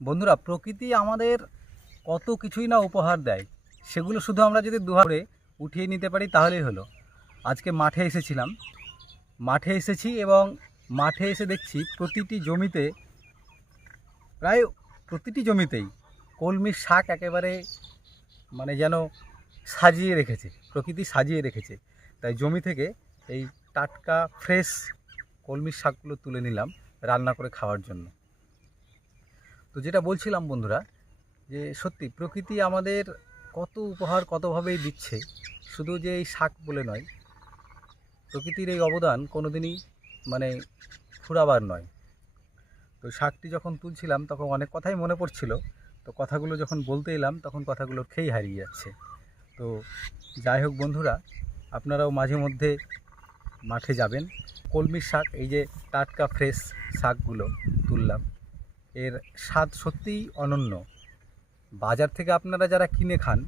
বন্ধুরা, প্রকৃতি আমাদের কত কিছুই না উপহার দেয়, সেগুলো শুধু আমরা যদি দুহারে উঠিয়ে নিতে পারি তাহলেই হলো। আজকে মাঠে এসেছিলাম, মাঠে এসেছি এবং মাঠে এসে দেখছি প্রতিটি জমিতে, প্রায় প্রতিটি জমিতেই কলমির শাক একেবারে যেন সাজিয়ে রেখেছে, প্রকৃতি সাজিয়ে রেখেছে। তাই জমি থেকে এই টাটকা ফ্রেশ কলমির শাকগুলো তুলে নিলাম রান্না করে খাওয়ার জন্য। তো যেটা বলছিলাম বন্ধুরা, যে সত্যি প্রকৃতি আমাদের কত উপহার কতভাবেই দিচ্ছে, শুধু যে এই শাক বলে নয়, প্রকৃতির এই অবদান কোনোদিনই ফুরাবার নয়। তো শাকটি যখন তুলছিলাম তখন অনেক কথাই মনে পড়ছিল, তো কথাগুলো যখন বলতে এলাম তখন কথাগুলো খেই হারিয়ে যাচ্ছে। তো যাই হোক বন্ধুরা, আপনারাও মাঝে মধ্যে মাঠে যাবেন। কলমির শাক, এই যে টাটকা ফ্রেশ শাকগুলো তুললাম, এর স্বাদ সত্যিই অনন্য। বাজার থেকে আপনারা যারা কিনে খান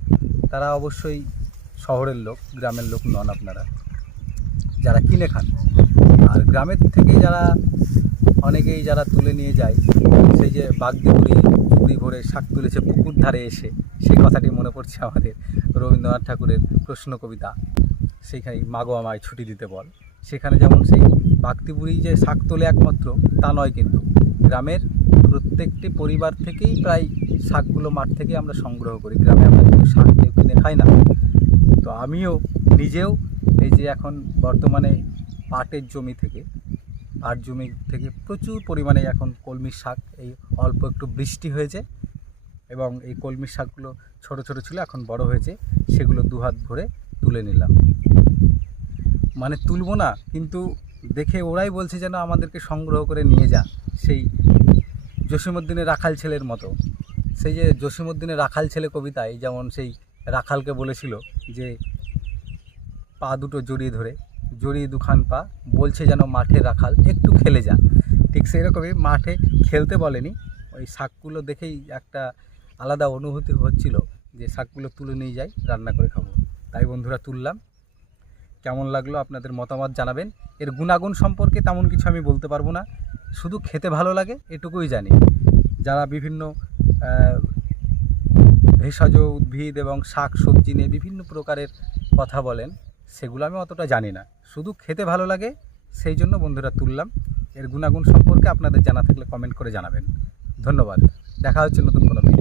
তারা অবশ্যই শহরের লোক, গ্রামের লোক নন আপনারা যারা কিনে খান। আর গ্রামের থেকে অনেকেই যারা তুলে নিয়ে যায়, সেই যে বাগদি বুড়ি ভরে শাক তুলেছে পুকুর ধারে এসে, সেই কথাটি মনে পড়ছে আমাদের রবীন্দ্রনাথ ঠাকুরের প্রশ্ন কবিতা, সেইখানে মাগো আমায় ছুটি দিতে বল। সেখানে যেমন সেই বাগদি বুড়ি যে শাক তোলে একমাত্র তা নয়, কিন্তু গ্রামের প্রত্যেকটি পরিবার থেকেই প্রায় শাকগুলো মাঠ থেকে আমরা সংগ্রহ করি। গ্রামে আমরা কিন্তু শাক কেউ কিনে খাই না। তো আমিও নিজেও এই যে এখন বর্তমানে পাট জমি থেকে প্রচুর পরিমাণে এখন কলমির শাক, এই অল্প একটু বৃষ্টি হয়েছে এবং এই কলমির শাকগুলো ছোট ছোট ছিল, এখন বড় হয়েছে, সেগুলো দুহাত ভরে তুলে নিলাম। তুলব না, কিন্তু দেখে ওরাই বলছে যেন আমাদেরকে সংগ্রহ করে নিয়ে যা, সেই জসীমউদ্দিনের রাখাল ছেলের মতো। সেই যে জসীমউদ্দিনের রাখাল ছেলে কবিতায় যেমন সেই রাখালকে বলেছিল যে পা দুটো জড়িয়ে দুখান পা, বলছে যেন মাঠে রাখাল একটু খেলে যা। ঠিক সেই রকমই মাঠে খেলতে বলেনি, ওই শাকগুলো দেখেই একটা আলাদা অনুভূতি হচ্ছিল যে শাকগুলো তুলে নিয়ে যাই, রান্না করে খাবো। তাই বন্ধুরা তুললাম। কেমন লাগলো আপনাদের মতামত জানাবেন। এর গুণাগুণ সম্পর্কে তেমন কিছু আমি বলতে পারবো না, শুধু খেতে ভালো লাগে এটুকুই জানি। যারা বিভিন্ন ভেষজ উদ্ভিদ এবং শাক সবজি নিয়ে বিভিন্ন প্রকারের কথা বলেন, সেগুলো আমি অতটা জানি না, শুধু খেতে ভালো লাগে, সেই জন্য বন্ধুরা তুললাম। এর গুণাগুণ সম্পর্কে আপনাদের জানা থাকলে কমেন্ট করে জানাবেন। ধন্যবাদ। দেখা হচ্ছে নতুন কোনো ভিডিও।